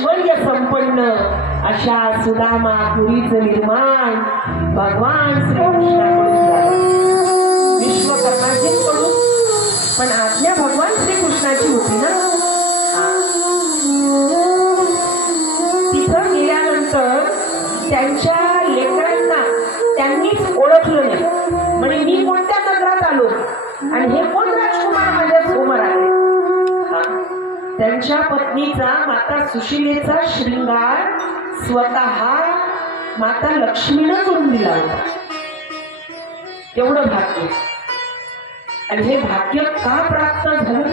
ऐश्वर्य संपन्न अशा सुदामापुरीचं निर्माण भगवान श्रीकृष्णाकडून झालं. विश्वकर्माजींकडून, पण आज्ञा भगवान श्रीकृष्णाची होती ना. तिथं गेल्यानंतर त्यांच्या लेकरांना त्यांनीच ओळखलं नाही. म्हणजे मी कोणत्या नगरात आलो आणि हे कोण राजकुमार माझ्या समोर आले. त्यांच्या पत्नीचा, माता सुशीलेचा शृंगार स्वतः माता लक्ष्मीनं करून दिला होता. एवढं भाग्य. आणि हे भाग्य का प्राप्त झालं?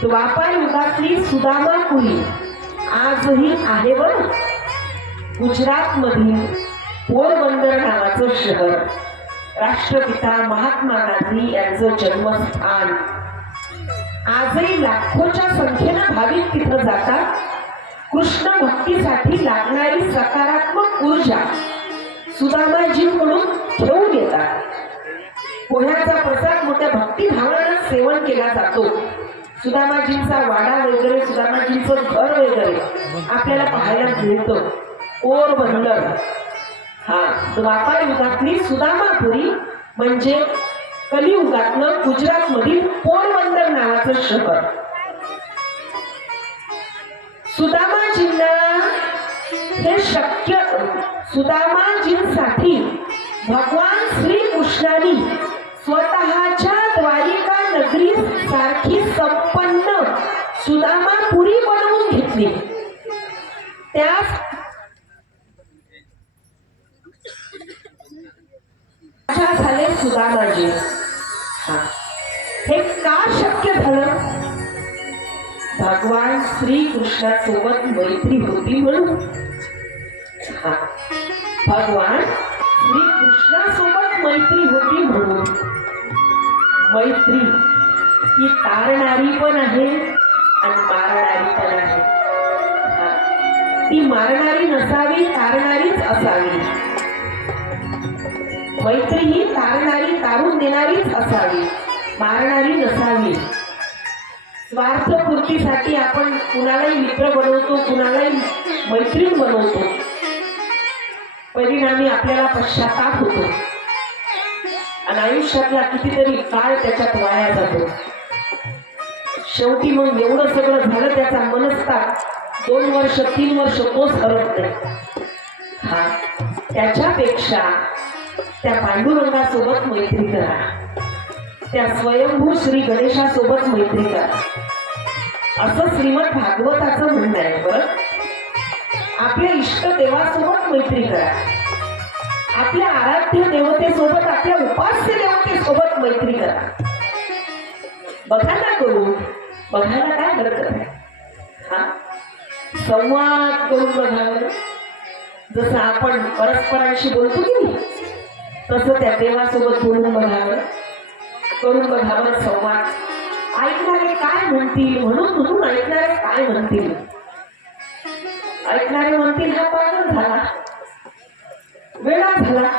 द्वापार युगातली सुदामापुरी आजही आहे बरं. गुजरात मधील पोरबंदर नावाचं शहर, राष्ट्रपिता महात्मा गांधी यांचं जन्मस्थान. आजही लाखोच्या संख्येनं भाविक तिथं जातात. कृष्ण भक्तीसाठी लागणारी सकारात्मक ऊर्जा सुदामाजींकडून घेऊन येतात. पोह्याचा प्रसाद मोठ्या भक्तिभावानं सेवन केला जातो. सुदामाजींचा वाडा वगैरे, सुदामाजींचं घर वगैरे आपल्याला पाहायला मिळतं. पोरबंदर, द्वापार युगातली सुदामापुरी म्हणजे कलियुगातलं गुजरात मधील पोरबंदर नावाचं शहर. सुदामाजींना हे शक्य, सुदामाजींसाठी भगवान श्रीकृष्णाने स्वतःच्या द्वारिका नगरी सारखी संपन्न सुदामापुरी बनवून घेतली. त्या झाले सुदामाजी. हे का शक्य झालं? भगवान श्रीकृष्णासोबत मैत्री होती म्हणून. भगवान श्रीकृष्णासोबत मैत्री होती म्हणून. मैत्री ही तारणारी पण आहे आणि मारणारी पण आहे. ती मारणारी नसावी, तारणारीच असावी. मैत्री ही तारणारी, तारून देणारीच असावी, मारणारी नसावी. स्वार्थपूर्तीसाठी आपण कुणालाही मित्र बनवतो, कुणालाही मैत्रीण बनवतो. परिणामी आपल्याला पश्चाताप होतो आणि आयुष्यातला कितीतरी काळ त्याच्यात वाया जातो. शेवटी मग एवढं सगळं झालं, त्याचा मनस्ताप 2 वर्ष 3 वर्ष तो सरत नाही. त्याच्यापेक्षा त्या पांडुरंगासोबत मैत्री करा, त्या स्वयंभू श्री गणेशासोबत मैत्री करा, असं श्रीमद भागवताचं म्हणणं आहे. बरं, आपल्या इष्ट देवासोबत मैत्री करा, आपल्या आराध्य देवतेसोबत, आपल्या उपास्य देवतेसोबत मैत्री करा. बघा ना करून, बघायला काय हरकत आहे? संवाद करून बघावं. जसं आपण परस्परांशी बोलतो की नाही, तसं त्या देवासोबत बोलून बघावं, करून बघावं संवाद. ऐकणारे काय म्हणतील म्हणून ऐकणारे काय म्हणतील. ऐकणारे म्हणतील हा पागल झाला, वेळा झाला,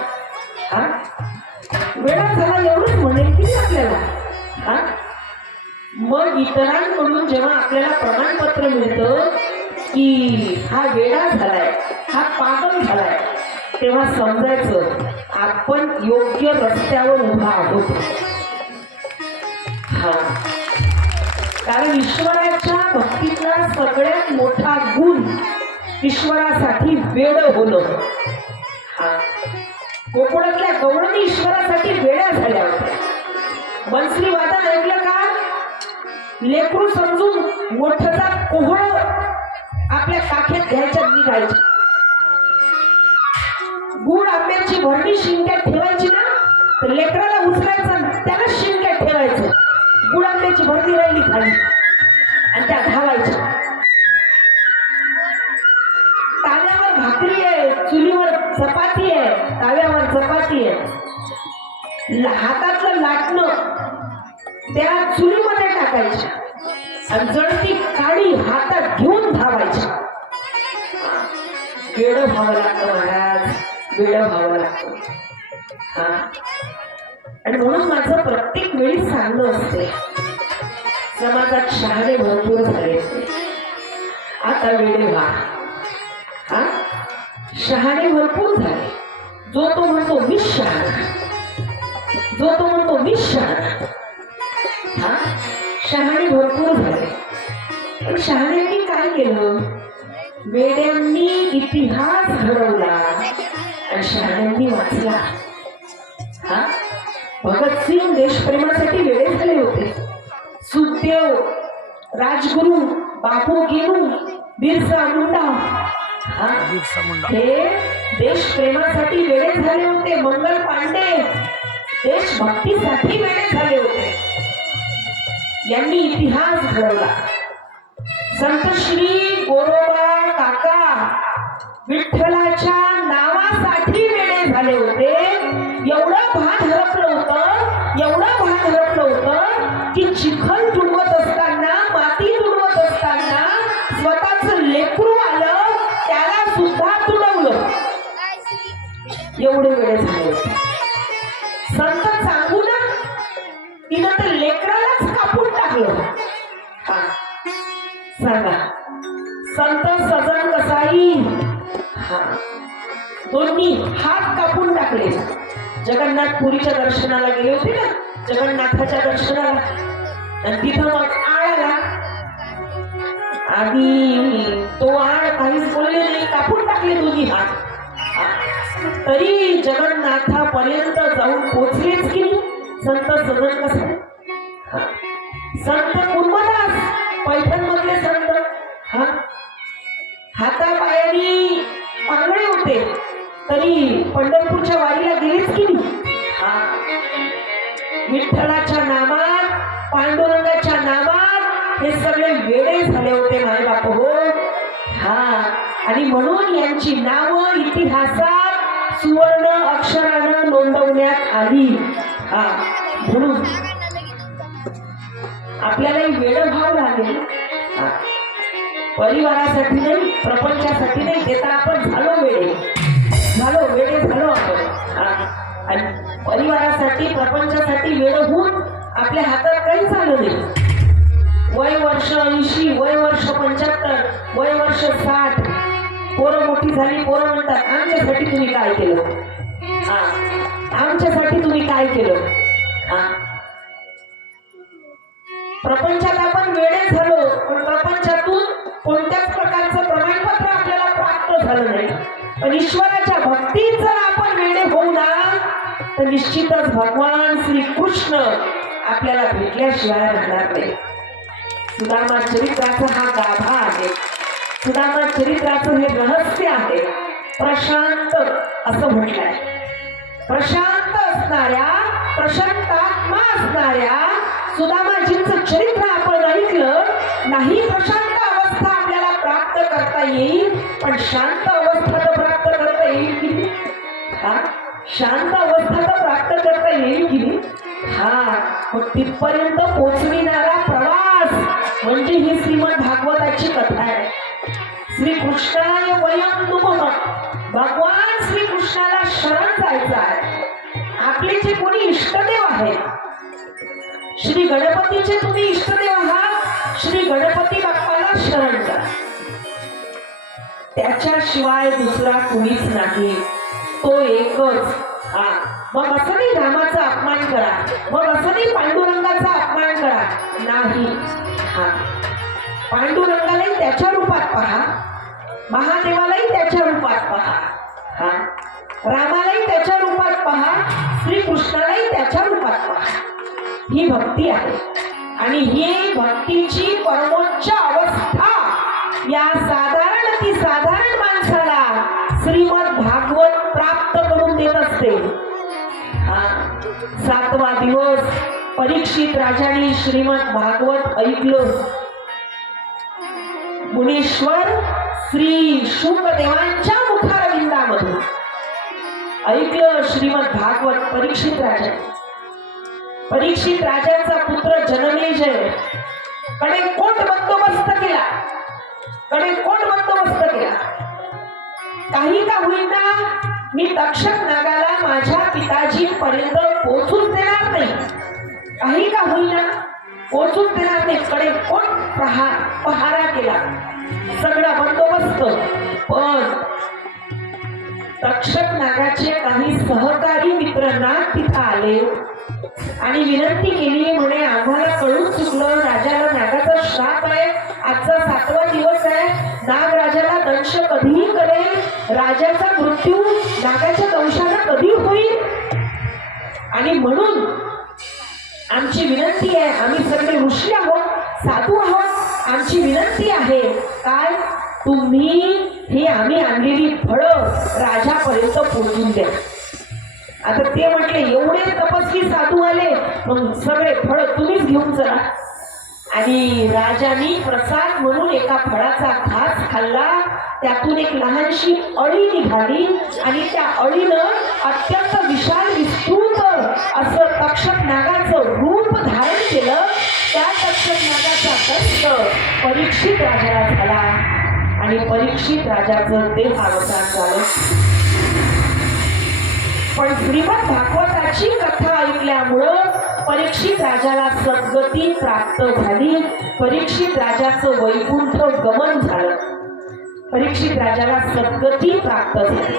वेळा झाला एवढंच म्हणेल की आपल्याला. मग इतरांकडून जेव्हा आपल्याला प्रमाणपत्र मिळतं की हा वेळा झालाय, हा पागल झालाय, तेव्हा समजायचं आपण योग्य रस्त्यावर उभा आहोत. कारण ईश्वराच्या भक्तीतला सगळ्यात मोठा गुण ईश्वरासाठी वेळ होणं. कोकणातल्या गवळणी ईश्वरासाठी वेळा झाल्या होत्या. बन्सरी वादन ऐकलं का? लेकरू समजून मोठचा कोहळ आपल्या काखेत घ्यायच्या, निघायच्या. गुड आंब्याची भरणी शिंक्यात ठेवायची ना, तर लेकराला उचलायचं, त्याला शिंक्यात ठेवायचं. गुड आंब्याची भरणी राहिली खाली आणि त्या धावायच्या. ताव्यावर भाकरी आहे, चुलीवर चपाती आहे, ताव्यावर चपाती आहे. हातातलं लाटणं त्या चुलीमध्ये टाकायच्या आणि जळती काडी हातात घेऊन धावायच्या. वेळ व्हावं लागतं महाराज, वेळ व्हावं लागतं. आणि म्हणून माझं प्रत्येक वेळी सांगणं असते, समाजात शहाणे भरपूर झाले, आता वेडे व्हा. हा शहाणे भरपूर झाले. जो तो म्हणतो मी शहाणा, जो तो म्हणतो मी शहाणा. हा शहाणे भरपूर झाले. पण शहाण्यांनी काय केलं? वेड्यांनी इतिहास घडवला आणि शहाण्यांनी वाचला. हा भगतसिंग देशप्रेमासाठी वेडे झाले होते. सुखदेव, राजगुरु, बापू गेलू, बिरसा मुंडा हे देशप्रेमासाठी वेडे झाले होते. मंगल पांडे देशभक्तीसाठी वेडे झाले होते. यांनी इतिहास घडवला. संत श्री गोरोबा काका विठ्ठलाच्या नावासाठी वेडे झाले होते. एवढं भान हरपलं होतं, एवढं भान हरपलं होतं की चिखल तुडवत असताना, माती तुडवत असताना स्वतःच लेकरू आलं त्याला सुद्धा तुडवलं. एवढे वेळे झाले होते. संत सांगू ना, तिनं तर लेकरालाच कापून टाकलं. हा सांगा, संत सजन कसाई हा दोन्ही हात कापून टाकले. जगन्नाथपुरीच्या दर्शनाला गेले होते ना, जगन्नाथाच्या दर्शनाला, आणि तिथं मग आळ आला. आधी तो आळ काहीच बोलले नाही, कापून टाकले दोन्ही हात. तरी जगन्नाथापर्यंत जाऊन पोचलेच की संत सजन कसाई. संत कुर्मदास पैठण मधले संत हा हातापायानी पांगळे होते, तरी पंढरपूरच्या वारीला गेलेच की नाही. हा विठ्ठलाच्या नामात, पांडुरंगाच्या नामात हे सगळे वेडे झाले होते माय बाप हो. हा आणि म्हणून यांची नावं इतिहासात सुवर्ण अक्षरानं नोंदवण्यात आली. हा म्हणून आपल्यालाही वेड भाव लागेल. परिवारासाठी नाही, प्रपंचासाठी नाही, ते तर आपण झालो वेडे झालो आपण. आणि परिवारासाठी, प्रपंचासाठी वेड होऊन आपल्या हातात काही झालं नाही. वय वर्ष 80, वय वर्ष 75, वय वर्ष 60, पोरं मोठी झाली. पोरं म्हणतात आमच्यासाठी तुम्ही काय केलं, आमच्यासाठी तुम्ही काय केलं. प्रपंचात आपण वेडे झालो, पण प्रपंचातून कोणत्याच प्रकारचं प्रमाणपत्र आपल्याला प्राप्त झालं नाही. पण ईश्वराच्या भक्तीत जर आपण वेडे होऊ ना, तर निश्चितच भगवान श्रीकृष्ण आपल्याला भेटल्याशिवाय राहणार नाही. सुदामा चरित्राचा हा गाभा आहे. सुदामा चरित्राचं हे रहस्य आहे. प्रशांत असं म्हटलंय. प्रशांत असणाऱ्या, प्रशांतात्मा असणाऱ्या सुदामाजींचं चरित्र आपण ऐकलं नाही. प्रशांत अवस्था आपल्याला प्राप्त करता येईल, पण शांत अवस्था तर प्राप्त करता येईल की नाही. हा शांत अवस्था तर प्राप्त करता येईल की नाही. हा मग तिथपर्यंत पोचविणारा प्रवास म्हणजे ही श्रीमद भागवताची कथा आहे. श्रीकृष्णाय वयं नुमः, भगवान श्रीकृष्णाला शरण जायचं आहे. आपले जे कोणी इष्टदेव आहेत, श्री गणपतीचे तुम्ही इष्टदेव आहात, श्री गणपती बाप्पाला शरण जा. त्याच्याशिवाय दुसरा कोणीच नाही, तो एकच. हा मग असं नाही रामाचा अपमान करा, मग असं नाही पांडुरंगाचा अपमान करा, नाही. हा पांडुरंगालाही त्याच्या रूपात पहा, महादेवालाही त्याच्या रूपात पहा, हा रामालाही त्याच्या रूपात पहा, श्रीकृष्णालाही त्याच्या रूपात पहा. ही भक्ती आहे. आणि ही भक्तीची परमोच्च अवस्था या साधारण ती साधारण माणसाला श्रीमद भागवत प्राप्त करून देत असते. 7वा दिवस परीक्षित राजाने श्रीमद भागवत ऐकलं. मुनीश्वर श्री शुकदेवांच्या मुखारविंदामधून ऐकलं श्रीमद भागवत. परीक्षित राजा, परीक्षित राजाचा पुत्र जनमेजय कडे कोट बंदोबस्त केला, काही का होईना मी तक्षक नागाला माझ्या पिताजींपर्यंत पोहोचून देणार नाही, काही का होईना पोहोचून देणार नाही. कडे कोट पहारा केला. सगळा बंदोबस्त. पण तक्षक नागाचे काही सहकारी मित्रांना तिथं आले आणि विनंती केली, म्हणे आम्हाला कळून चुकलं, राजाला नागाचा श्राप आहे, आजचा 7वा दिवस आहे, नाग राजाला दंश कधीही करेल, राजाचा मृत्यू नागाच्या दंशाने कधी होईल, आणि म्हणून आमची विनंती आहे, आम्ही सगळे ऋषी आहोत, साधू आहोत, आमची विनंती आहे काय, तुम्ही ही आम्ही आणलेली फळं राजापर्यंत पोहोचून द्या. आता ते म्हटले एवढे तपस्वी साधू आले, मग सगळे फळं तुम्हीच घेऊन चला. आणि राजांनी प्रसाद म्हणून एका फळाचा घास खाल्ला, त्यातून एक लहानशी अळी निघाली आणि त्या अळीनं अत्यंत विशाल विस्तृत असं तक्षक नागाचं रूप धारण केलं. त्या तक्षक नागाचा दंश परीक्षित राजाला झाला आणि परीक्षित राजाचं देहावसान झालं. पण श्रीमद भागवताची कथा ऐकल्यामुळं परीक्षित राजाला सद्गती प्राप्त झाली. परीक्षित राजाचं वैकुंठ गमन झालं. परीक्षित राजाला सद्गती प्राप्त झाली.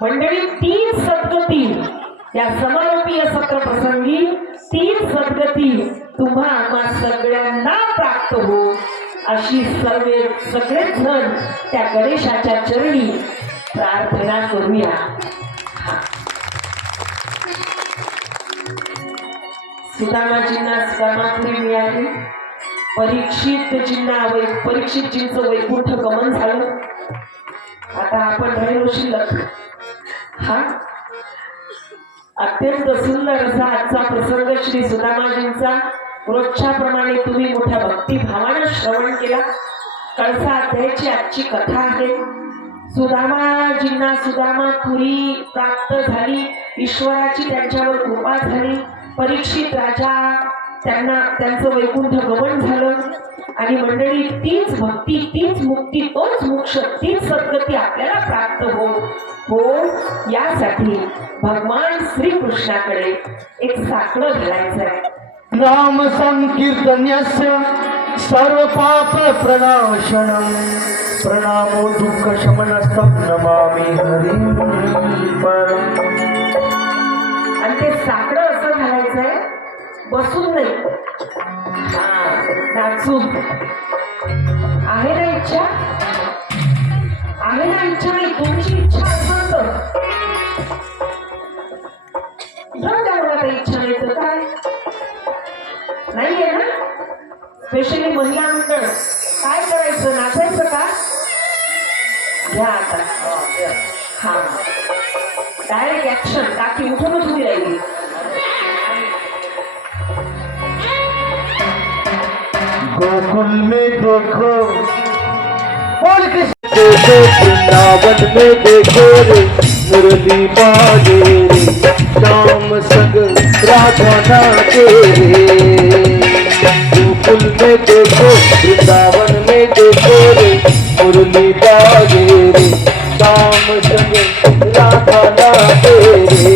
मंडळी, तीच सद्गती या समारोपीय सत्र प्रसंगी, तीच सद्गती तुम्हा आम्हा सगळ्यांना प्राप्त हो अशी सगळेच जण त्या गणेशाच्या चरणी प्रार्थना करूया. सुदामाजींना सुदामापुरी मिळाली, परीक्षितजींचं वैकुंठ गमन झालं. आता आपण राहिलो शिल्लक. हा अत्यंत सुंदर असा आजचा प्रसंग श्री सुदामाजींचा रोजच्या प्रमाणे तुम्ही मोठ्या भक्तिभावानं श्रवण केला. कळसा अध्यायाची आजची कथा आहे. सुदामाजींना सुदामापुरी प्राप्त झाली, ईश्वराची त्यांच्यावर कृपा झाली. परीक्षित राजा त्यांचं वैकुंठ गमन झालं. आणि मंडळी, तीच भक्ती, तीच मुक्ती, तोच मोक्ष, तीच सद्गती आपल्याला प्राप्त हो यासाठी भगवान श्रीकृष्णाकडे एक साकडं घालायचं आहे. नाम संकीर्तन्यस्य सर्व पाप प्रणाशनम प्रणामो दुःख शमनस्तम नमामि हरिं परम. आणि ते साकडं असं घालायचंय, बसून नाही, नाचून. आहे ना इच्छा? आहे ना इच्छा? नाही, तुमची इच्छा असेल तर मला काही इच्छा नाही तर काय नाहीये ना. स्पेशली महिला मंडळ काय करायचं, नाचायचं का? घ्या आता. हा, डायरेक्ट ऍक्शन. टाकी उठूनच उभी राहिली. गोकुल में देखो बोल के देखो, वृंदावन में देखो रे मुरली बाजे रे, श्याम संग राधा नाचे रे. गोकुल में देखो, वृंदावन में देखो रे मुरली बाजे रे, श्याम संग राधा नाचे रे.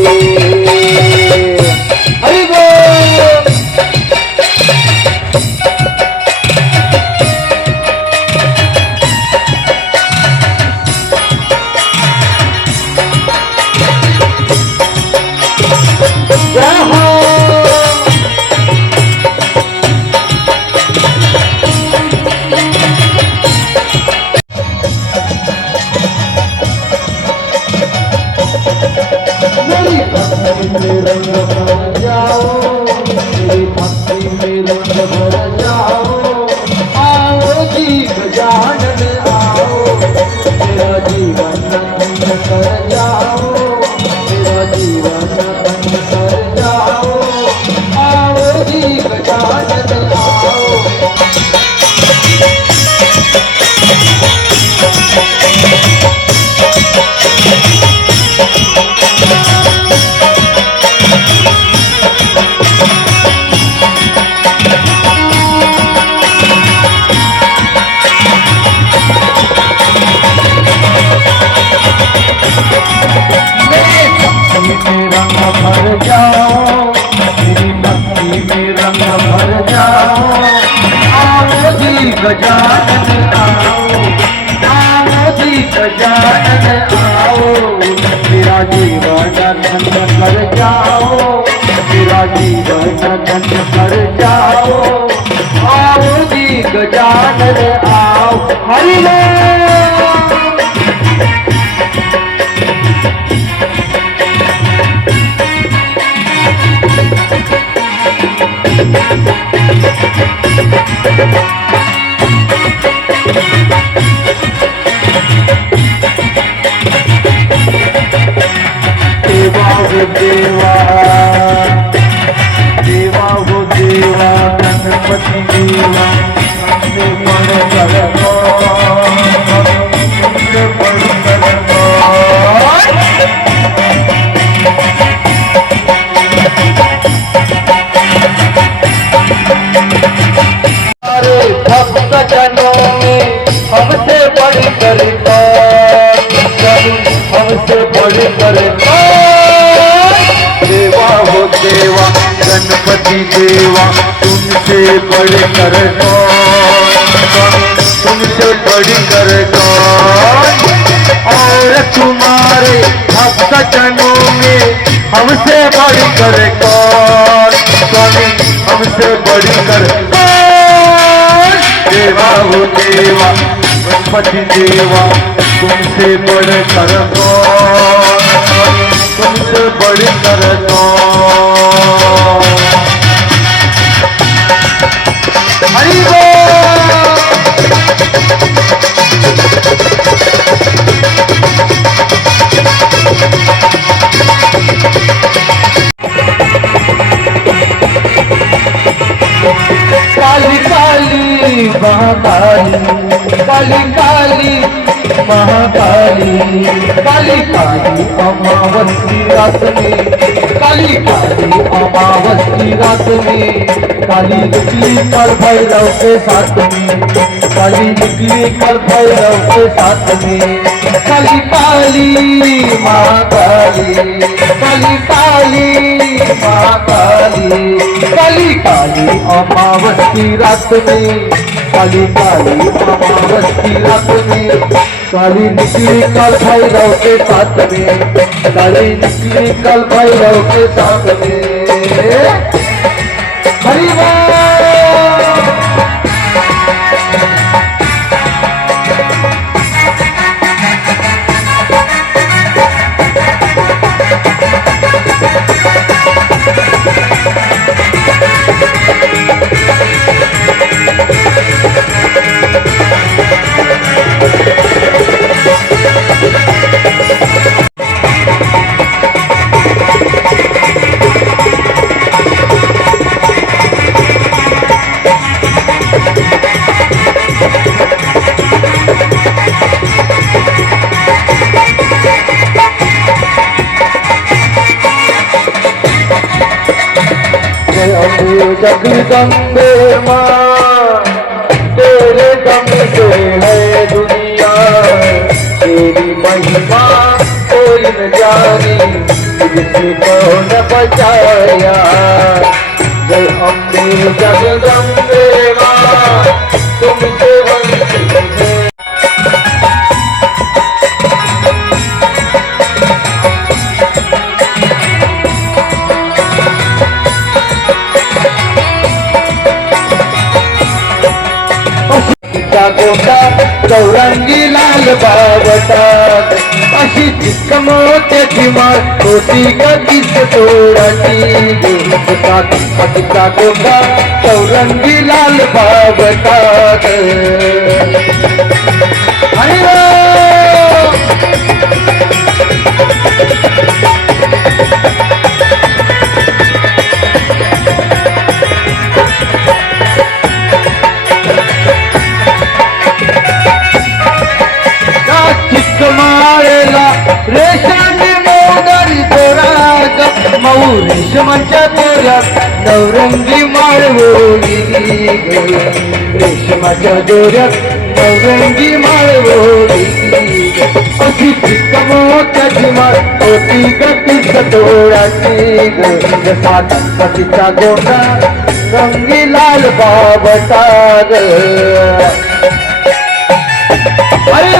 हरि बोल. जी गजानन आओ, आओ जी गजानन आओ, मेरा जीवन धन्य कर जाओ, मेरा जीवन धन्य कर जाओ, आओ जी गजानन आओ। हरि बोल। देवा हो देवा, देवा हो देवा, गणपति देवा, हमसे बड़ करको, हमसे बड़ करको। अरे भक्त जनों में हमसे बड़ करको, हमसे बड़ करको। देवा हो देवा, गणपति देवा, तुमसे बड़ करको, तुमसे बड़ करको। और तुम्हारे भक्त जनों में हमसे बड़ करको, स्वामी हमसे बड़ करको। देवा हो देवा, गणपति देवा, तुमसे बड़ करको, तुमसे बड़ करको। हरि बोल। काली काली महाकाली, काली काली महाकाली, काली काली अमावस की रात में, काली काली अमावस की रात में, काली निकली कल भैरव के साथ में, काली निकली कल भैरव के साथ में। काली काली महाकाली, काली काली महाकाली, काली काली अमावस की रात में, काली काली अमावस की रात में, काली निकली कल भैरव के साथ में, काली निकली कल भैरव के साथ में। हरि बोल। जगदम्बे माँ, तेरे दम से है दुनिया, तेरी महिमा कोई न जाने, तुझसे कौन बचाया। जय अम्बे जगदम्बे माँ, तुमसे वंचित है। गोटा चौरंगी लाल बावटात, अशी चिक्क मोत्याची माळ होती कधीच तोडाची गोटात, अशीचा गोटा चौरंगी लाल बावटात। हरि बोल। रेषाने मोगरी तोराग, मऊ रेशमाच्या दोऱ्यात नवरंगी माळ होई, रेशमाच्या दोऱ्यात नवरंगी माळवोरी अशी मोत्याची माळ होती गती सतोळ्याची सात पतीचा गोंडा रंगी लाल बाबता ग अरे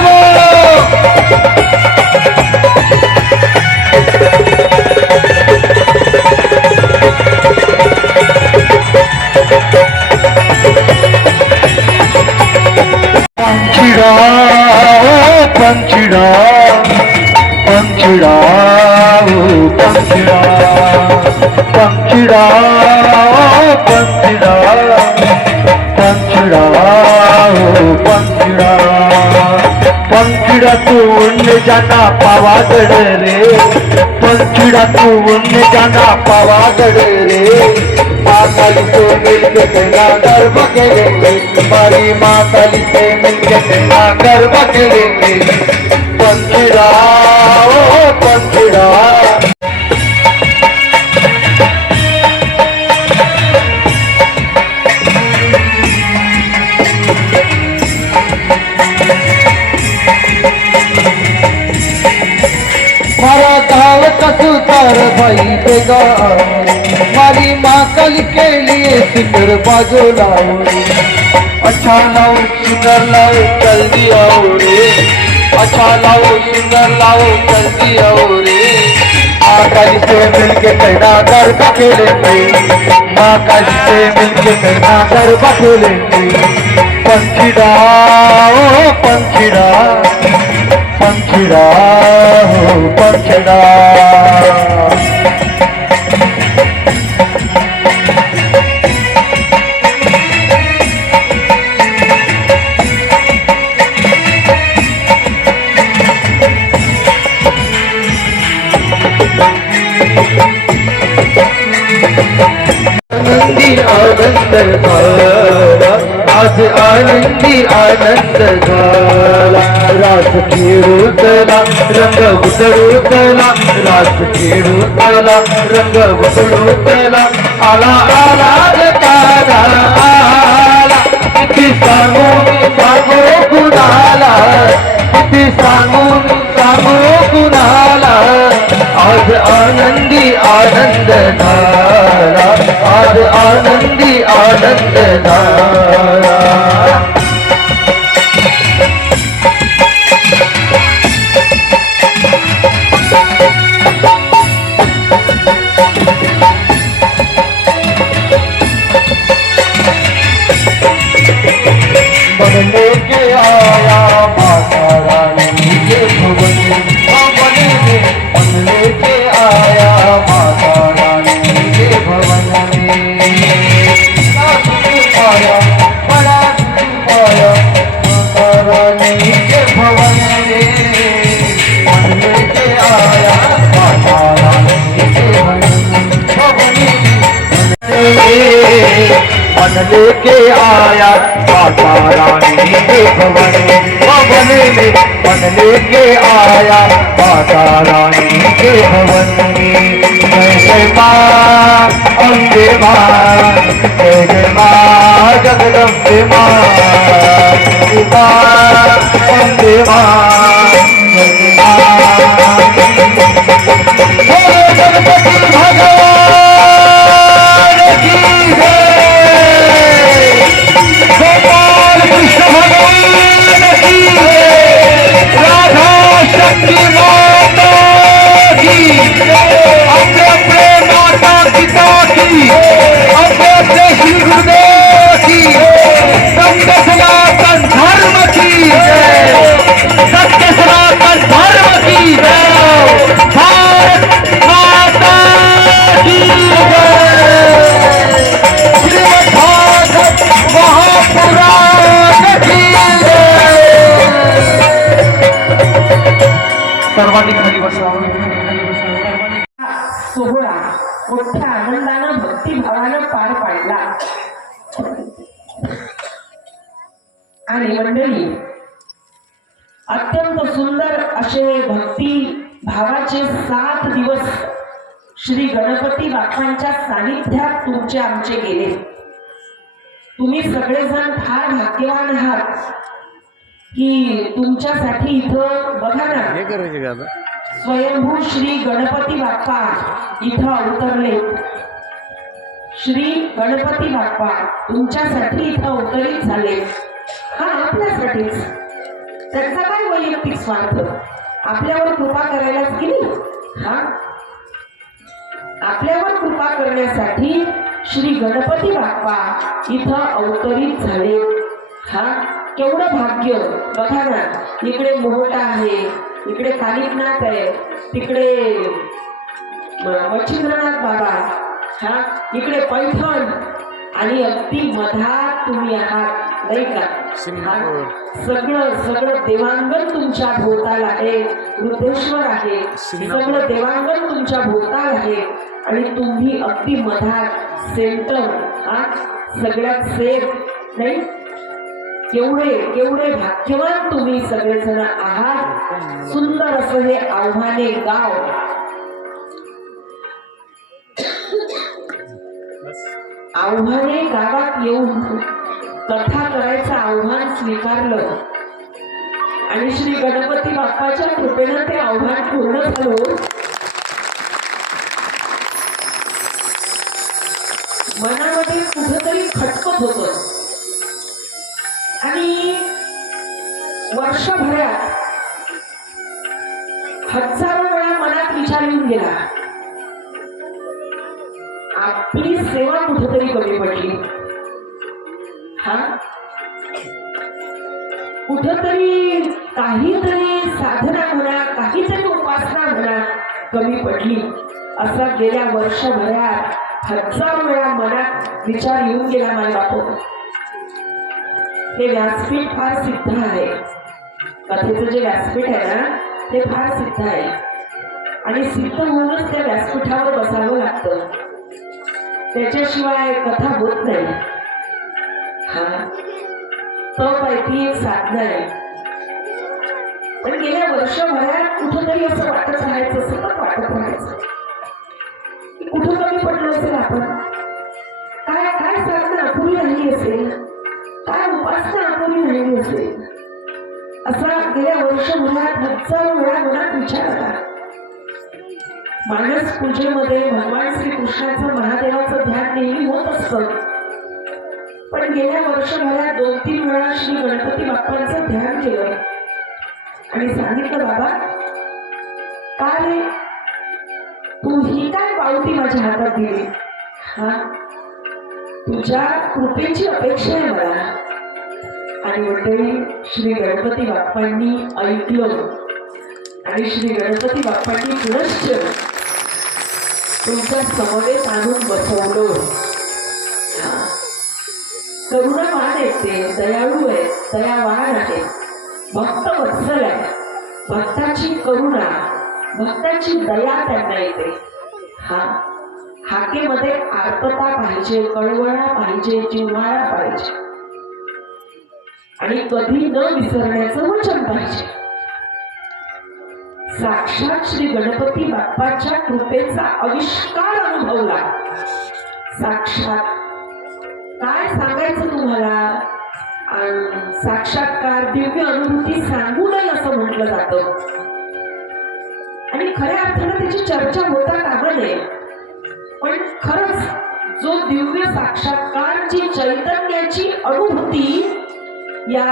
पंछिड़ा पंछिड़ा पंछिड़ा पंछिड़ा पंछिड़ा पंछिड़ा पंछिड़ा पंछिड़ा तू उड़ जाना पावागढ़ रे पंछिड़ा तू उड़ जाना पावागढ़ रे माताली से मिलके तेरा गर्व करेंगे हमारी माताली से मिलके तेरा गर्व करेंगे पंछिड़ा ओ पंछिड़ा मारा गाँव का सुतार भाई बेगा हमारी माँ कल के लिए सिंगर बाजो लाओ रे अच्छा लाओ सिंगर लाओ जल्दी आओ रे अच्छा लाओ सिंगर लाओ जल्दी आओ रे माँ काली से मिलके कहना गरबा खेलेंगे माँ काली से मिलके कहना गरबा खेलेंगे पंछिड़ा ओ पंछिड़ा पंछिड़ा हो पंछिड़ा आनंदी आनंद झाला आज आनंदी आनंद झाला रास खेळूतला रंग उतरूतला रास खेळूतला रंग उतरूतला आला आला ग तारा आला किती सांगू कुणाला किती सांगू कुणाला आज आनंदी आनंद झाला आज आनंदी आनंद झाला मन लेके आया माता रानी के भवन मन लेके आया माता रानी के भवन आया बड़ा आया माता रानी के भवन मन लेके आया माता रानी के भवन मन लेके आया माता रानी के भवन में मन लेके आया माता रानी के भवन में जय माँ अम्बे माँ जय माँ जगदम्बे माँ अम्बे माँ जय माँ गणपति भगवान की गोपाल कृष्ण भगवान की राधा शक्ति माता की अपने अपने माता पिता की अपने अपने श्री गुरुदेव की सत्य सनातन धर्म की सत्य सनातन धर्म की भारत माता की श्रीमद् भागवत महापुराण की सर्वांनी खाली बसावं सोहळा मोठ्या आनंदानं भक्तिभावानं पार पाडला आणि मंडळी अत्यंत सुंदर असे भक्ती भावाचे 7 दिवस श्री गणपती बाप्पांच्या सानिध्यात तुमचे आमचे गेले. तुम्ही सगळेजण फार भाग्यवान आहात की तुमच्यासाठी इथं बघा ना, हे करायचे का आता? स्वयंभू श्री गणपती बाप्पा इथं अवतरले. श्री गणपती बाप्पा तुमच्यासाठी इथं अवतरित झाले. हा आपल्यासाठीच. त्यांचा काय वैयक्तिक स्वार्थ, आपल्यावर कृपा करायलाच की नाही. हा आपल्यावर कृपा करण्यासाठी श्री गणपती बाप्पा इथं अवतरित झाले. हा केवढं भाग्य. बघा ना, इकडे मोहोटा आहे, इकडे कालिकनाथ आहे, तिकडे मच्छिंद्रनाथ बाबा, हा इकडे पैठण, आणि अगदी मधात तुम्ही आहात नाही का. सिंगापूर. सगळं सगळं देवांगण तुमच्या भोवताल आहे. वृद्धेश्वर आहे, सगळं देवांगण तुमच्या भोवताल आहे, आणि तुम्ही अगदी मधात सेंटर. हा सगळ्यात सेफ नाही. केवढे केवढे भाग्यवान तुम्ही सगळेजण आहात. सुंदर असं हे आव्हाने गाव. आव्हाने गावात येऊन कथा करायचं आव्हान स्वीकारलं, आणि श्री गणपती बाप्पाच्या कृपेनं ते आव्हान पूर्ण झालं. मनामध्ये कुठंतरी खटकत होत, आणि वर्षभरात हजारो वेळा मनात विचार येऊन गेला, आपली सेवा कुठेतरी कमी पडली. हा कुठंतरी काहीतरी साधना म्हणा, काहीतरी उपासना म्हणा कमी पडली. असा गेल्या वर्षभरात हजारो वेळा मनात विचार येऊन गेला. माझ्या बापू, हे व्यासपीठ फार सिद्ध आहे. कथेचं जे व्यासपीठ आहे ना, ते फार सिद्ध आहे, आणि सिद्ध होऊनच त्या व्यासपीठावर बसावं लागतं. त्याच्याशिवाय कथा होत नाही. हा तप आहे, ती एक साधना आहे. पण गेल्या वर्षभरात कुठंतरी असं वाटत राहायचं, सतत वाटत राहायचं, कुठं कमी पडलं असेल आपण, काय काय साधना अपुरी राहिली असेल, काय उपासना अपुरी राहिली असेल. असा गेल्या वर्षभरात हजारो वेळा मनात विचार आला. मानस पूजेमध्ये भगवान श्रीकृष्णाचं महादेवाचं ध्यान नेहमी होत असतं, पण गेल्या वर्षभरात 2-3 वेळा श्री गणपती बाप्पांचं ध्यान केलं, आणि सांगितलं, बाबा का रे, तू ही काय पावती माझ्या हातात दिली. हा तुझ्या कृपेची अपेक्षा आहे मला. आणि मंडळी, श्री गणपती बाप्पांनी ऐकलं, आणि श्री गणपती बाप्पांनी पुनश्च तुमच्या समवेत आणून बसवलं. करुणावान आहे, ते दयाळू आहे, दयावान आहे, भक्त वत्सल आहे. भक्ताची करुणा, भक्ताची दया त्यांना येते. हा हाकेमध्ये आर्तता पाहिजे, कळवळा पाहिजे, जिव्हाळा पाहिजे, आणि कधी न विसरण्याचं वचन पाहिजे. साक्षात श्री गणपती बाप्पाच्या कृपेचा आविष्कार अनुभवला. साक्षात काय सांगायचं तुम्हाला, साक्षात्कार, दिव्य अनुभूती सांगू नये असं म्हटलं जातं, आणि खऱ्या अर्थानं त्याची चर्चा होता कामा नये. पण खरंच जो दिव्य साक्षात्कार, जी चैतन्याची अनुभूती या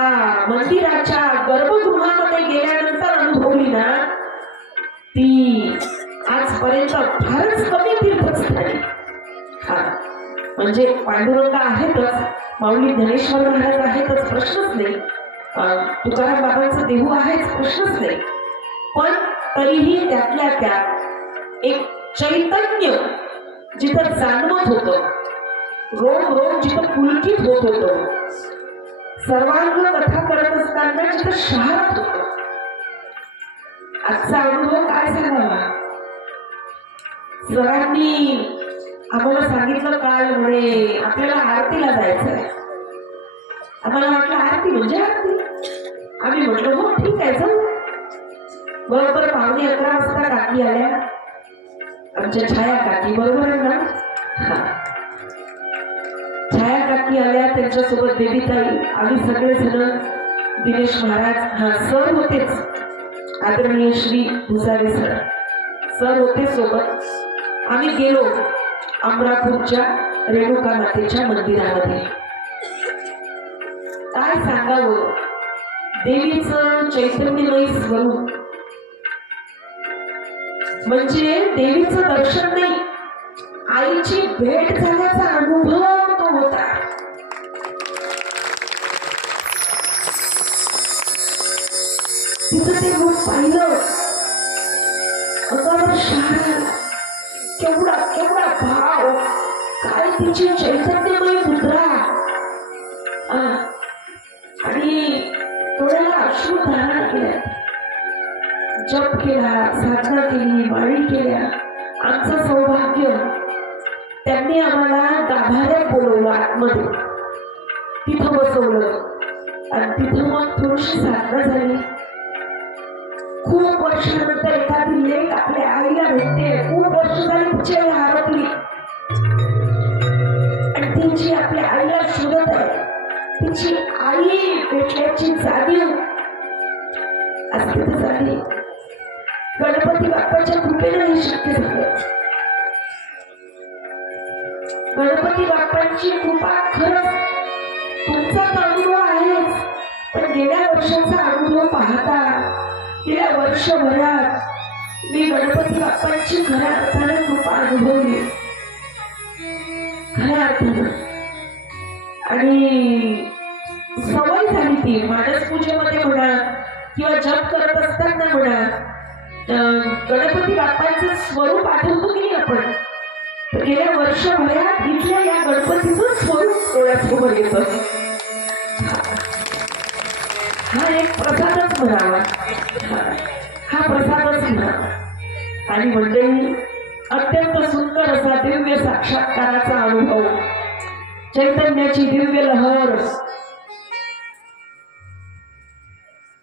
मंदिराच्या गर्भगृहामध्ये गेल्यानंतर अनुभवली ना, ती आजपर्यंत फारच कमी तीर्थस्थानी. हा म्हणजे पांडुरंग आहेतच, माऊली ज्ञानेश्वर महाराज आहेतच, प्रश्नच नाही, तुकाराम बाबांचं देहू आहेच, प्रश्नच नाही. पण तरीही त्यातल्या त्यात एक चैतन्य जिथं जाणवत होतं, रोम रोम जिथं पुलकित होत होतं, सर्वांग कथा करत असताना जिथं शहारत होतं. आजचा अनुभव काय सांगावा. सरांनी आम्हाला सांगितलं काल, म्हणे आपल्याला आरतीला जायचंय. आम्हाला म्हटलं आरती म्हणजे आरती. आम्ही म्हटलं हो ठीक आहे जाऊ. बरोबर 11:15 वाजता काकी आल्या, आमच्या छाया काकी, बरोबर आहे ना. हा छाया काकी आल्या, त्यांच्यासोबत बेबीताई, आम्ही सगळेजण दिनेश महाराज हा सर होतेच, आदरणीय श्री भुसारे सर होते सोबत. आम्ही गेलो अमरापूरच्या रेणुका मातेच्या मंदिरामध्ये. काय सांगावं, देवीचं चैतन्यमय स्वरूप म्हणजे देवीचं दर्शन नाही, आईची भेट झाल्याचा अनुभव तो होता. तिथं ते रूप पाहिलं, अंगावर शहार आला. केवढा केवढा भाव, काय तिची चैतन्यमय मुद्रा, आणि डोळ्याला अश्रू धारण केल्या. जप केला, साधना केली, माळी केल्या. आमचं सौभाग्य, त्यांनी आम्हाला गाभाऱ्यात बोलवलं आतमध्ये, तिथं बसवलं आणि तिथं मग थोडीशी साधना झाली. खूप वर्षानंतर एखादी लेक आपल्या आईला भेटते. खूप वर्ष झाली तिची आई हरवली आणि तिची आपल्या आईला शोधत आहे. तिची आई भेटल्याची जाणीव आज तिथे झाली. गणपती बाप्पाच्या कृपेने हे शक्य झालं. गणपती बाप्पांची कृपा खरंच तुमचा अनुभव आहेच, पण गेल्या वर्षाचा अनुभव पाहता गेल्या वर्षभरात मी गणपती बाप्पांची खऱ्या अर्थाने कृपा अनुभवली, खऱ्या अर्थानं. आणि सवय झाली ती मानस पूजेमध्ये म्हणा किंवा जप करत असताना म्हणा, गणपती बाप्पांचं स्वरूप आठवतो की नाही आपण. गेल्या वर्षभरात इथल्या या गणपतीचं स्वरूप डोळ्यासमोर येतं. हा एक प्रसादच म्हणावा, हा प्रसादच म्हणावा. आणि मंडळी, अत्यंत सुंदर असा दिव्य साक्षात्काराचा अनुभव, चैतन्याची दिव्य लहर,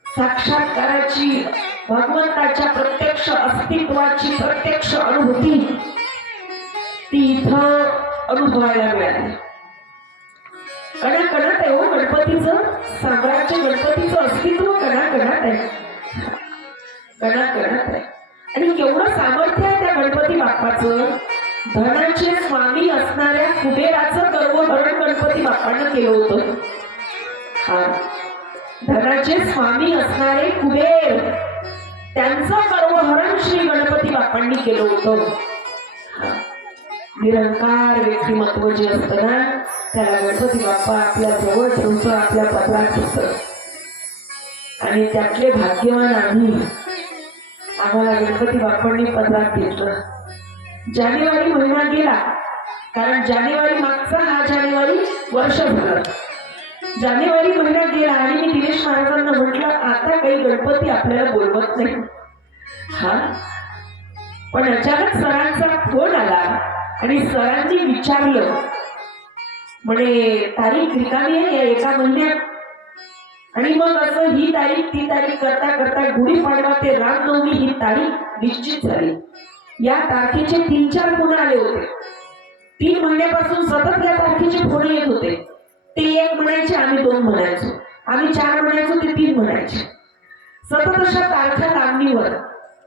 साक्षात्काराची, भगवंताच्या प्रत्यक्ष अस्तित्वाची प्रत्यक्ष अनुभूती ती इथं अनुभवायला मिळाली. कणाकणात आहे हो गणपतीचं साम्राज्य, गणपतीचं अस्तित्व कणाकणात आहे, कणाकणात आहे. आणि केवढं सामर्थ्य आहे त्या गणपती बाप्पाचं. धनाचे स्वामी असणाऱ्या कुबेराचं गर्वहरण गणपती बाप्पानं केलं होतं. हा, धनाचे स्वामी असणारे कुबेर, त्यांचं गर्वहरण श्री गणपती बाप्पांनी केलं होतं. निरंकार व्यक्तिमत्व जे असतं ना, त्याला गणपती बाप्पा आपल्या जवळ ठेवतो, आपल्या पदरात ठेवतं. आणि त्यातले भाग्यवान आम्हाला गणपती बाप्पांनी पदरात घेतलं. जानेवारी महिना गेला, कारण जानेवारी मागचा हा जानेवारी वर्ष झालं. जानेवारी महिना गेला आणि मी दिनेश महाराजांना म्हटलं, आता काही गणपती आपल्याला बोलवत नाही. हा, पण अचानक सरांचा फोन आला आणि सरांनी विचारलं, म्हणे तारीख रिकामी आहे या एका महिन्यात. आणि मग असं ही तारीख ती तारीख करता करता गुढीपाडवा ते रामनवमी ही तारीख निश्चित झाली. या तारखेचे 3-4 फोन आले होते. 3 महिन्यापासून सतत या तारखेचे फोन येत होते. ते 1 म्हणायचे, आम्ही 2 म्हणायचो, आम्ही 4 म्हणायचो, ते 3 म्हणायचे. सतत अशा तारखा लांबणीवर.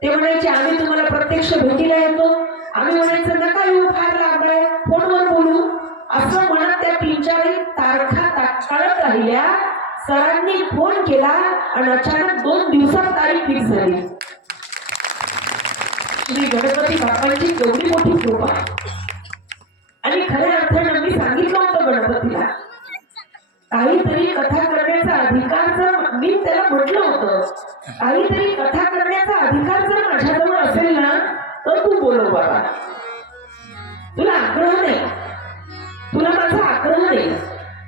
ते म्हणायचे, आम्ही तुम्हाला प्रत्यक्ष भेटीला येतो. आम्ही म्हणायचं, नका येऊ, फार लांब आहे, फोनवर बोलू. असं म्हणत त्या 3-4 तारखा तात्काळत राहिल्या. सरांनी फोन केला आणि अचानक 2 दिवसात तारीख फिक्स झाली. श्री गणपती बाप्पांची एवढी मोठी कृपा. आणि खऱ्या अर्थानं मी सांगितलं होतं गणपतीला, काहीतरी कथा करण्याचा अधिकार जर, मी त्याला म्हटलं होतं, काहीतरी कथा करण्याचा अधिकार जर माझ्याजवळ असेल ना, तर तू बोलव बाबा. तुला आग्रह नाही, तुला माझा आग्रह नाही,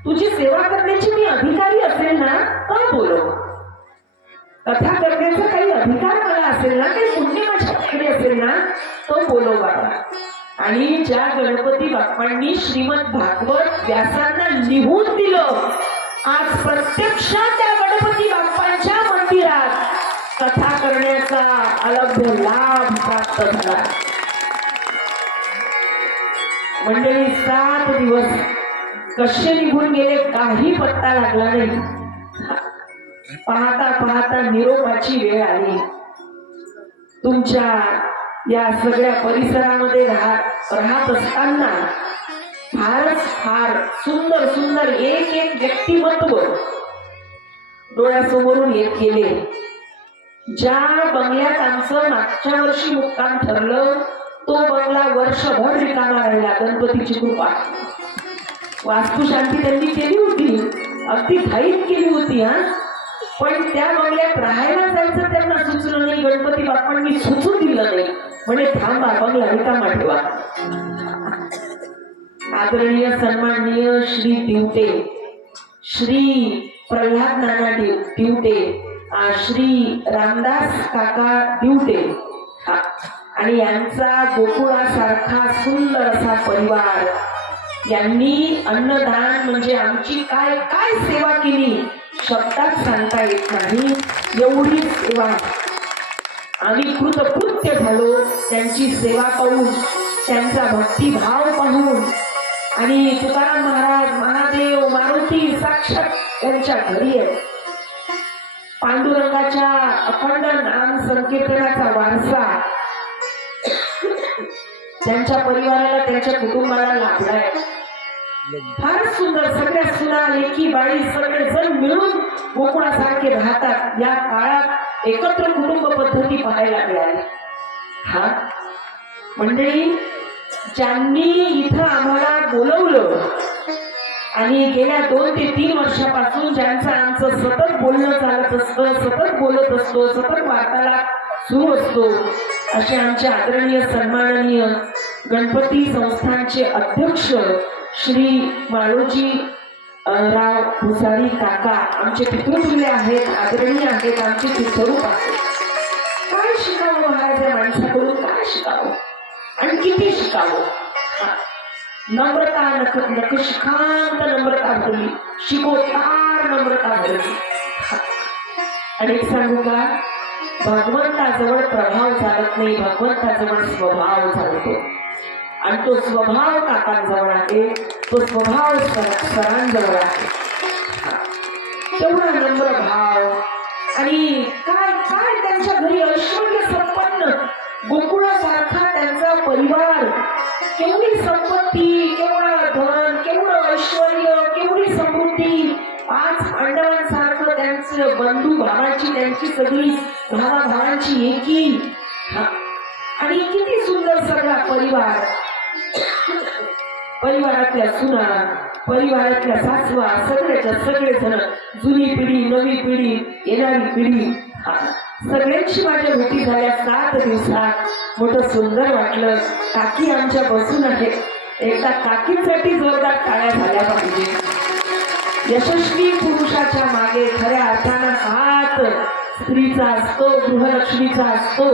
तुझी सेवा करण्याची मी अधिकारी असेल ना, तर बोलव. कथा करण्याचा काही अधिकार मला असेल ना, काही पुण्य माझ्याकडे असेल ना, तो बोलव बाबा. आणि ज्या गणपती बाप्पांनी श्रीमद भागवत व्यासांना लिहून दिलं, आज प्रत्यक्षात त्या गणपती बाप्पांच्या मंदिरात कथा करण्याचा अलभ्य लाभ प्राप्त झाला. मंडळी, 7 दिवस कसे निघून गेले काही पत्ता लागला नाही. पाहता पाहता निरोपाची वेळ आली. तुमच्या या सगळ्या परिसरामध्ये राहत असताना फारच फार सुंदर सुंदर एक एक व्यक्तिमत्व डोळ्यासमोरून येत गेले. ज्या बंगल्यात आमचं मागच्या वर्षी मुक्काम ठरलं तो बंगला वर्षभर रिकामा राहिला. गणपतीची कृपा. वास्तुशांती त्यांनी केली होती, अगदी घाईत केली होती. पण त्या बंगल्यात राहायला जायचं त्यांना सुचलं नाही. गणपती बाप्पांनी सुचू दिलं नाही. म्हणजे थांबा, बंगला रिकामा ठेवा. आदरणीय सन्माननीय श्री दिवटे, श्री प्रल्हाद नाना दिवटे, श्री रामदास काका दिवटे आणि यांचा गोकुळासारखा सुंदर असा परिवार, यांनी अन्नदान म्हणजे आमची काय काय सेवा केली शब्दात सांगता येत नाही. एवढी सेवा आम्ही कृतकृत्य झालो त्यांची सेवा पाहून, त्यांचा भक्तिभाव पाहून. आणि तुकाराम महाराज, महादेव, मारुती साक्षात त्यांच्या घरी आहे. पांडुरंगाच्या अखंड नाम संकीर्तनाचा वारसा त्यांच्या परिवाराला, त्यांच्या कुटुंबाला लाभलाय. फारच सुंदर. सगळ्या सुना, लेकी, बाई सगळे जण मिळून गोकुळासारखे राहतात. या काळात एकत्र कुटुंब पद्धती पाहायला मिळाली. मंडळी, ज्यांनी इथं आम्हाला बोलवलं आणि गेल्या 2 ते 3 वर्षापासून ज्यांचं आमचं सतत बोलणं चालत असतं, सतत बोलत असतो, सतत वार्तालाप सुरू असतो, असे आमचे आदरणीय सन्माननीय गणपती संस्थानचे अध्यक्ष श्री माळोजी राव भुसारी काका आमचे पितृतुल्य आहेत, आदरणीय आहेत, आमचे तीर्थरूप आहेत. काय शिकावं महाराज या माणसाकडून, काय शिकावं आणि किती शिकावं. नम्रता नख शिखांत नम्रता भरली, शिकोतार नम्रता भरली. आणि सांगू का, भगवंताजवळ प्रभाव चालत नाही, भगवंताजवळ स्वभाव चालतो. आणि तो स्वभाव काकांजवळ आहे, तो स्वभाव सरांजवळ आहे. तेवढा नम्र भाव. आणि काय काय त्यांच्या घरी ऐश्वर्य संपन्न गोकुळासारखा त्यांचा परिवार. केवढी संपत्ती, केवढा धन, केवढं ऐश्वर्य, केवढी समृद्धी. 5 पांडवांसारखं त्यांचं बंधू भावाची, त्यांची सगळी भावाभावांची एकी. आणि किती सुंदर सगळा परिवार. परिवारातल्या सुना, परिवारातल्या सासवा, सगळ्याच्या सगळे जण, जुनी पिढी, नवी पिढी, येणारी पिढी, सगळ्यांची माझ्या भेटी झाल्या 7 दिवसात. मोठं सुंदर वाटलं. काकी आमच्या बसून आहेत. एकदा काकींसाठी जोरदार टाळ्या झाल्या पाहिजे. यशस्वी पुरुषाच्या मागे खऱ्या अर्थानं हात स्त्रीचा असतो, गृहलक्ष्मीचा असतो.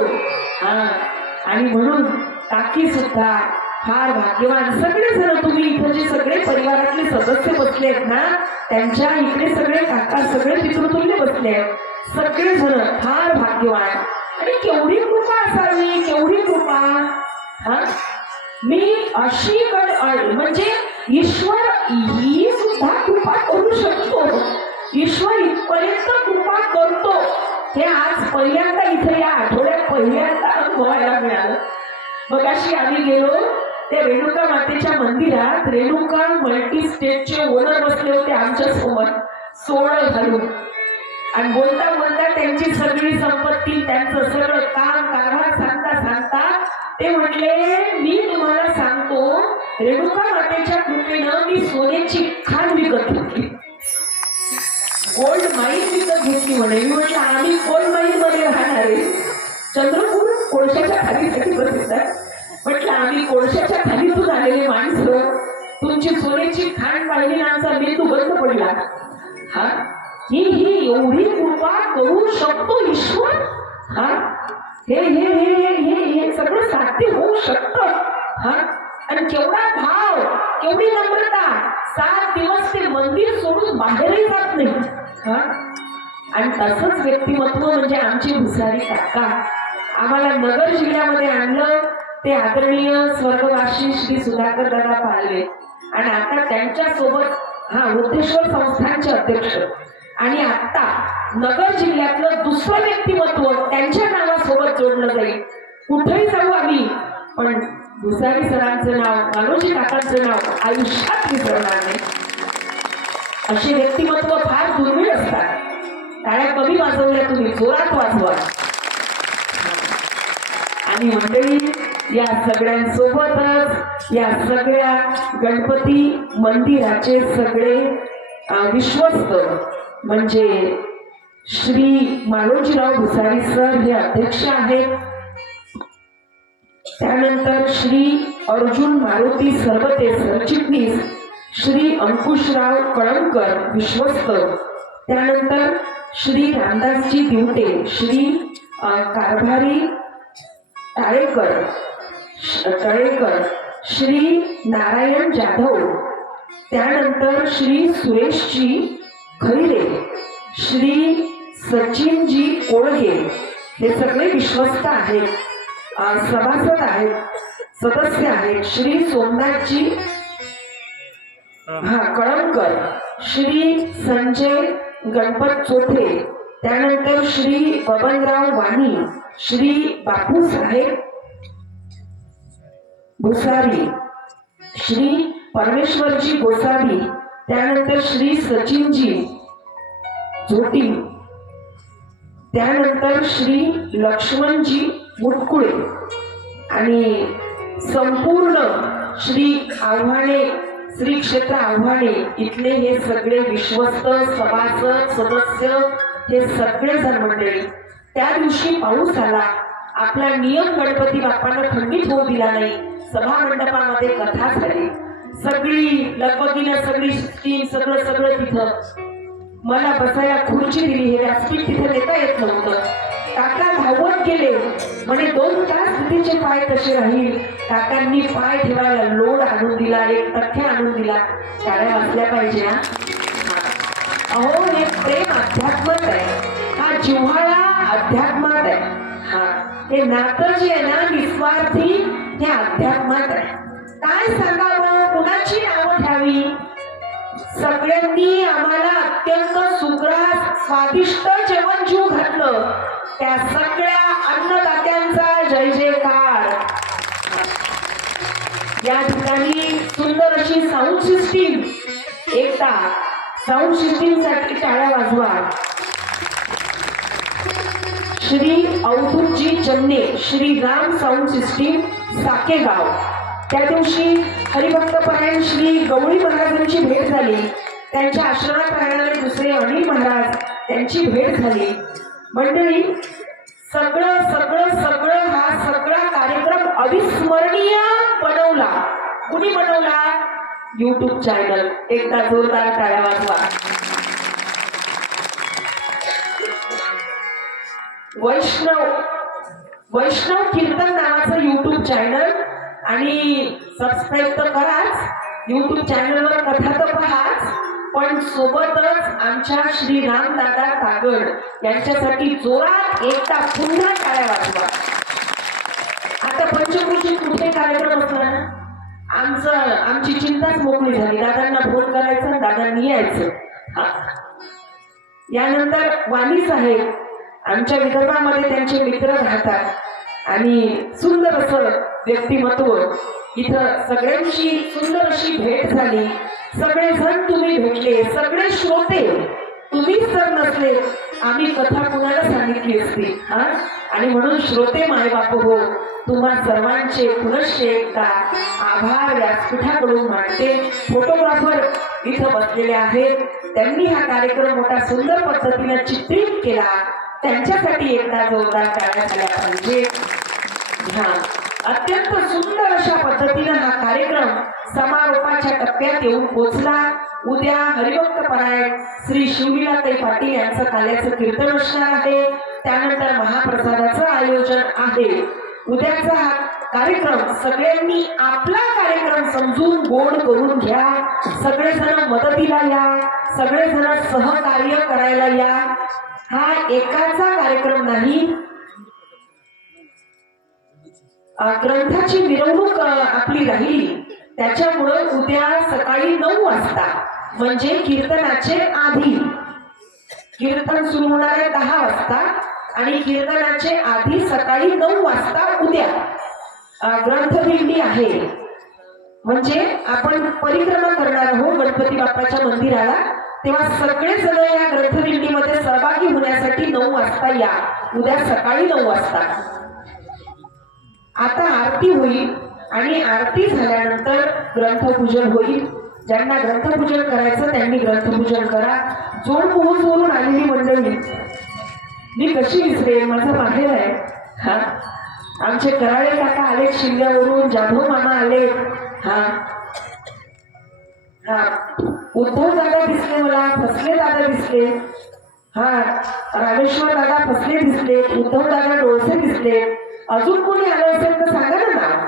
आणि म्हणून काकी सुद्धा फार भाग्यवान. सगळे जण तुम्ही इथं जे सगळे परिवारातले सदस्य बसले आहेत ना, त्यांच्या इकडे सगळे काका, सगळे पितृतुल्य बसले आहेत. सगळे जण फार भाग्यवान. आणि केवढी कृपा असावी, केवढी कृपा. मी अशी म्हणजे ईश्वर ही सुद्धा कृपा करू शकतो. ईश्वर इथपर्यंत कृपा करतो हे आज पहिल्यांदा इथे या आठवड्यात पहिल्यांदा अनुभवायला मिळालं. मग अशी आम्ही गेलो त्या रेणुका मातेच्या मंदिरात. रेणुका मल्टी स्टेटचे ओनर बसले होते आमच्या समोर, सोहळं घालून. आणि बोलता बोलता त्यांची सगळी संपत्ती, त्यांचं सगळं काम कारभार सांगता सांगता ते म्हटले, मी तुम्हाला सांगतो, रेणुका मातेच्या कृपेनं मी सोन्याची खाण विकत घेतली, गोल्ड माईन विकत घेतली. म्हणे मी म्हटलं, आम्ही गोल्ड माईन मध्ये राहणार आहे. चंद्रपूर कोळशाच्या खाणीसाठी प्रसिद्ध आहे. म्हटलं, आम्ही कोळशाच्या खाणीतून आलेले माणसं, तुमची सोन्याची खाण पाहिली ना आमचा मेंदू बंद पडला. ही एवढी कृपा करू शकतो ईश्वर. हे हे हे हे हे सगळं साध्य होऊ शकतं. आणि केवढा भाव, केवढी नम्रता. 7 दिवस ते मंदिर सोडून बाहेरही जात नाही. आणि तसंच व्यक्तिमत्व म्हणजे आमचे भुसारी काका. आम्हाला नगर जिल्ह्यामध्ये आणलं ते आदरणीय स्वर्गवासी श्री सुधाकर दादा पालवे. आणि आता त्यांच्या सोबत वृद्धेश्वर संस्थानचे अध्यक्ष. आणि आता नगर जिल्ह्यातलं दुसरं व्यक्तिमत्व त्यांच्या नावासोबत जोडलं जाईल. कुठेही जाऊ आम्ही, पण भुसारी सरांचं नाव, मालोजी काकांचं नाव आयुष्यात विसरणार नाही. असे व्यक्तिमत्व फार दुर्मिळ असतात. टाळ्या कमी वाजवल्या तुम्ही, जोरात वाजवा. आणि मंडळी, या सगळ्यांसोबतच या सगळ्या गणपती मंदिराचे सगळे विश्वस्त म्हणजे श्री मालोजीराव भुसारी सर हे अध्यक्ष आहेत. त्यानंतर श्री अर्जुन मारुती सरबते सरचिटणीस, श्री अंकुशराव कळमकर विश्वस्त, त्यानंतर श्री रामदासजी दिवटे, श्री कारभारी टाळेकर, श्री नारायण जाधव, त्यानंतर श्री सुरेशजी खैरे, श्री सचिनजी कोळगे हे सगळे विश्वस्त आहेत, सभासद आहेत, सदस्य आहेत. श्री सोमनाथजी कळमकर, श्री संजय गणपत चोथे, त्यानंतर श्री बबनराव वाणी, श्री बापूसाहेब भुसारी, श्री परमेश्वरजी गोसावी, त्यानंतर श्री सचिनजी झोटी, त्यानंतर श्री लक्ष्मणजी मुटकुळे आणि संपूर्ण श्री आव्हाणे, श्री क्षेत्र आव्हाणे इथले हे सगळे विश्वस्त सभासद सदस्य हे सगळे जण मंडळी. त्या दिवशी पाऊस आला, आपला नियम गणपती बाप्पांना खंडित होऊ दिला नाही. सभा मंडपामध्ये कथा झाली, सगळी लगबगीनं सगळी टीम सगळं तिथं. मला बसायला खुर्ची दिली, हे व्यासपीठ तिथे नेता येत नव्हतं. काका धावत गेले, म्हणे 2 तास तिचे पाय कसे राहील. काकांनी पाय ठेवायला लोड आणून दिला, एक तथ्य आणून दिला. टाळ्या वाजल्या पाहिजे ना. अहो, हे प्रेम अध्यात्मात आहे, हा जिव्हाळा अध्यात्मात आहे. हे नातं जे आहे ना निस्वार्थी, हे अध्यात्मात आहे. काय सांगावं, कुणाची नावं घ्यावी. सगळ्यांनी आम्हाला अत्यंत सुग्रास स्वादिष्ट जेवण जीव घातलं. त्या सगळ्या अन्नदात्यांचा जय जयकार. या ठिकाणी सुंदर अशी साऊंड सिस्टीम, एकदा साऊंड सिस्टीम साठी टाळ्या वाजवा. Shri अवधूतजी Channe, Shri Ram sound system Sakegaon. त्या दिवशी हरिभक्तपरायण श्री गवळी महाराजांची भेट झाली. त्यांच्या आश्रमात राहणारे दुसरे अनिल महाराज, त्यांची भेट झाली. मंडळी, सगळं हा सगळा कार्यक्रम अविस्मरणीय बनवला. कुणी बनवला? YouTube channel. एकदा जोरदार टाळ्या वाजवा. वैष्णव कीर्तन नावाचं YouTube चॅनल, आणि सबस्क्राईब तर कराच, YouTube चॅनलवर कथा तर पहाच, पण सोबतच आमच्या श्री रामदादा कागड यांच्यासाठी जोरात एकदा पुन्हा टाळ्या वाजवा. आता पंचकृषीत कुठे कार्यक्रम असणार ना, आमची चिंताच मोकळी झाली. दादांना फोन करायचं, दादांनी यायचं. यानंतर वाणी साहेब, आमच्या विदर्भामध्ये त्यांचे मित्र राहतात आणि सुंदर असं व्यक्तिमत्व. इथं सगळ्यांची सुंदर अशी भेट झाली. सगळेजण तुम्ही भेटले, सगळे श्रोते. तुम्हीच जर नसले आम्ही कथा कुणाला सांगितली असती. आणि म्हणून श्रोते मायबाप हो, तुम्हा सर्वांचे पुनश्च एकदा आभार व्यासपीठाकडून मानते. फोटोग्राफर इथं बसलेले आहेत, त्यांनी हा कार्यक्रम मोठा सुंदर पद्धतीने चित्रित केला. त्यांच्यासाठी एकदा जोरदार टाळ्या झाल्या पाहिजे. अत्यंत सुंदर अशा पद्धतीने हा कार्यक्रम समारोपाच्या टप्प्यात येऊन पोहोचला. उद्या हरिभक्तपरायण श्री शिवलीलाताई पाटील यांचं काल्याचं कीर्तन असणार आहे. त्यानंतर महाप्रसादाचं आयोजन आहे. उद्याचा हा कार्यक्रम सगळ्यांनी आपला कार्यक्रम समजून गोड करून घ्या. सगळेजण मदतीला या, सगळेजण सहकार्य करायला या. हा एकाचा कार्यक्रम नाही, ग्रंथाची मिरवणूक आपली राहिली. त्याच्यामुळं उद्या सकाळी 9 वाजता म्हणजे कीर्तनाचे आधी कीर्तन सुरू होणार आहे 10 वाजता आणि कीर्तनाचे आधी सकाळी 9 वाजता उद्या ग्रंथदिंडी आहे. म्हणजे आपण परिक्रमा करणार आहोत गणपती बाप्पाच्या मंदिराला, तेव्हा सगळे जण या ग्रंथदिंडीमध्ये सहभागी होण्यासाठी 9 वाजता या, उद्या सकाळी 9 वाजता. आता आरती होईल आणि आरती झाल्यानंतर ग्रंथपूजन होईल. ज्यांना ग्रंथपूजन करायचं त्यांनी ग्रंथपूजन करा. जोड पोहोचवरून आलेली मंडळी मी कशी विसरेल, माझं माहेर आहे. हा, आमचे कराळे काका आले शिंद्यावरून, जाधव मामा आले. हा हा, उद्धव दादा दिसले, मला फसले दादा दिसले. हा, रामेश्वर दादा फसले दिसले, उद्धव दादा डोळसे दिसले. अजून कोणी आलं असेल तर सांगा ना नाव.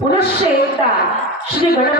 पुनश्च एकदा श्री गणपती